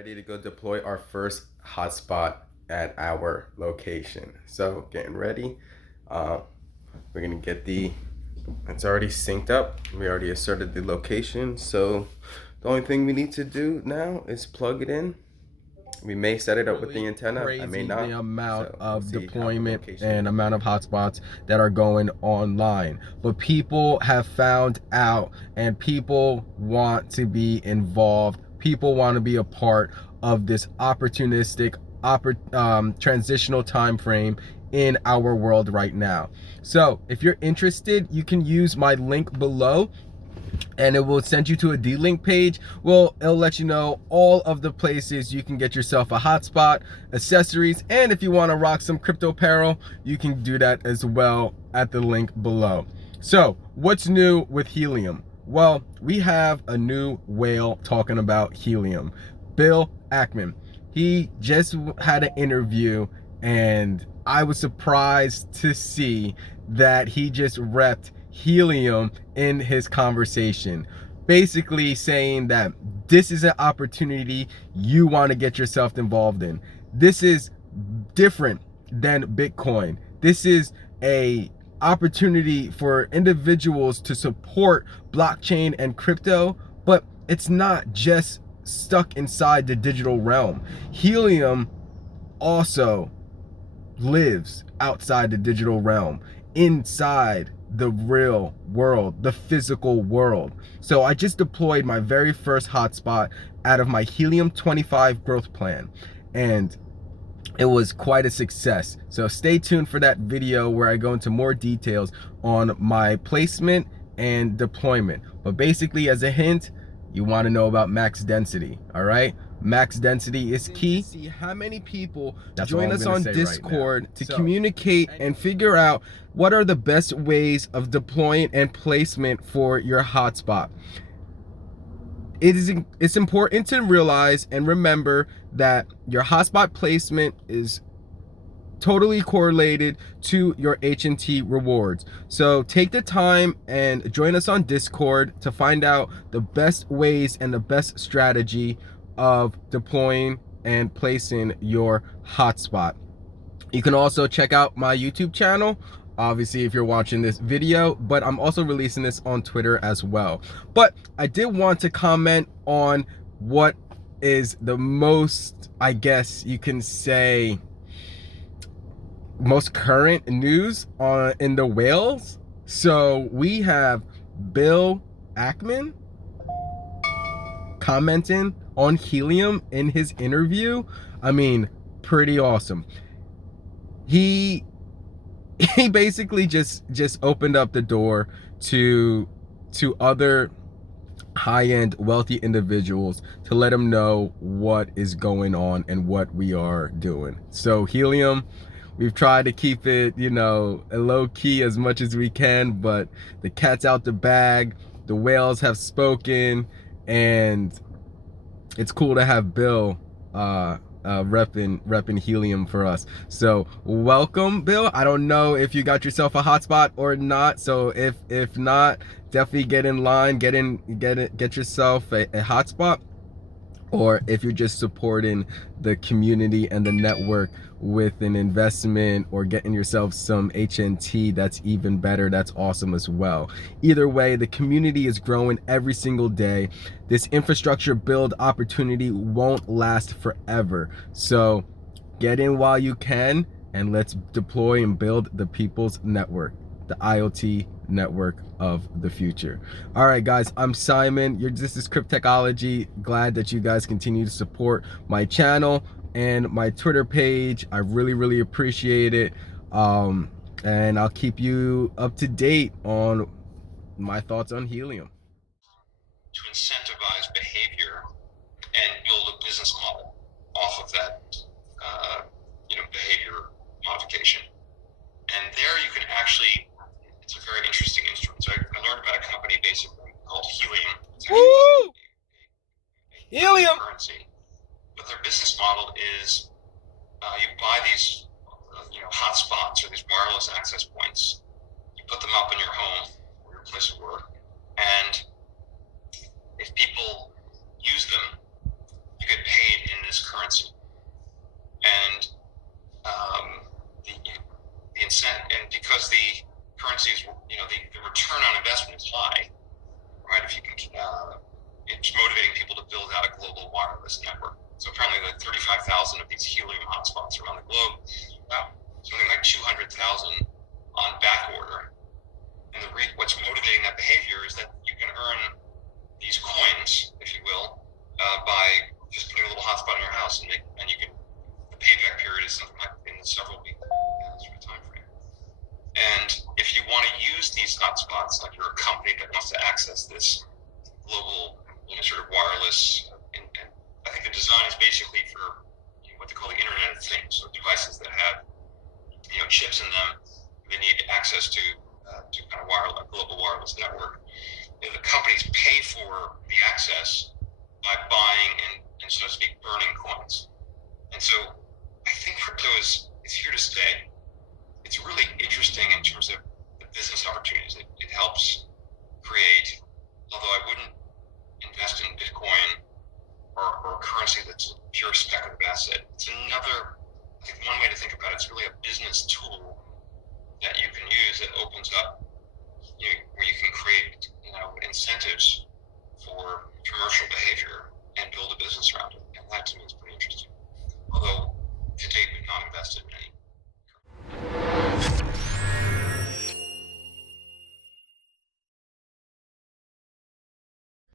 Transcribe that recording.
ready to go deploy our first hotspot at our location. So getting ready. We're gonna get it's already synced up. We already asserted the location. So the only thing we need to do now is plug it in. We may set it up with the antenna. I may Crazy not. the amount So of we'll see how the deployment location and goes. amount of hotspots that are going online. But people have found out, and people want to be involved. People want to be a part of this opportunistic, transitional time frame in our world right now. So if you're interested, you can use my link below, and it will send you to a D-Link page. Well, it'll let you know all of the places you can get yourself a hotspot, accessories, and if you want to rock some crypto apparel, you can do that as well at the link below. So what's new with Helium? Well, we have a new whale talking about Helium, Bill Ackman. He just had an interview, and I was surprised to see that he just repped Helium in his conversation, basically saying that this is an opportunity you want to get yourself involved in. This is different than Bitcoin. This is a opportunity for individuals to support blockchain and crypto, but it's not just stuck inside the digital realm. Helium also lives outside the digital realm, inside the real world, the physical world. So I just deployed my very first hotspot out of my Helium 25 growth plan, and it was quite a success. So stay tuned for that video where I go into more details on my placement and deployment. But basically, as a hint, you want to know about max density. All right, max density is key. See how many people join us on Discord to communicate and figure out what are the best ways of deploying and placement for your hotspot. It's important to realize and remember that your hotspot placement is totally correlated to your HNT rewards. So take the time and join us on Discord to find out the best ways and the best strategy of deploying and placing your hotspot. You can also check out my YouTube channel, obviously, if you're watching this video, but I'm also releasing this on Twitter as well. But I did want to comment on what is the most, I guess you can say, most current news in the whales. So we have Bill Ackman commenting on Helium in his interview. I mean, pretty awesome. He basically just opened up the door to other high-end wealthy individuals to let them know what is going on and what we are doing. So Helium, we've tried to keep it, low key as much as we can, but the cat's out the bag. The whales have spoken, and it's cool to have Bill repping Helium for us. So welcome, Bill. I don't know if you got yourself a hotspot or not. So if not, definitely get in line, get yourself a hotspot. Or if you're just supporting the community and the network with an investment or getting yourself some HNT, that's even better. That's awesome as well. Either way, the community is growing every single day. This infrastructure build opportunity won't last forever. So get in while you can, and let's deploy and build the people's network, the IoT network of the future. All right, guys, I'm Simon. This is Cryptechology. Glad that you guys continue to support my channel and my Twitter page. I really appreciate it. And I'll keep you up to date on my thoughts on Helium. To incentivize behavior and build a business model off of that, behavior modification. And there you can actually, it's a very interesting instrument. So I learned about a company basically called Helium. Woo! Helium currency. But their business model is you buy these hotspots or these wireless access points. You put them up in your home or your place of work, and if people use them, you get paid in currency. And the incentive, and because the currency is, the return on investment is high, right? If you can, it's motivating people to build out a global wireless network. So apparently, the 35,000 of these Helium hotspots around the globe, wow, something like 200,000 on back order. And what's motivating that behavior is that you can earn these coins, if you will, by just putting a little hotspot in your house, and you can. The payback period is something like in the several week sort of time frame. And if you want to use these hotspots, like you're a company that wants to access this global, sort of wireless, and I think the design is basically for what they call the Internet of Things, so devices that have chips in them. They need access to kind of a global wireless network. The companies pay for the access by buying and so to speak burning coins. And so I think crypto is here to stay. It's really interesting in terms of the business opportunities it helps create, although I wouldn't invest in Bitcoin or currency that's a pure speculative asset. It's another, I think one way to think about it, it's really a business tool that you can use that opens up, where you can create, incentives for commercial behavior and build a business around it. And that to me is pretty interesting. Although to date, we've not invested in any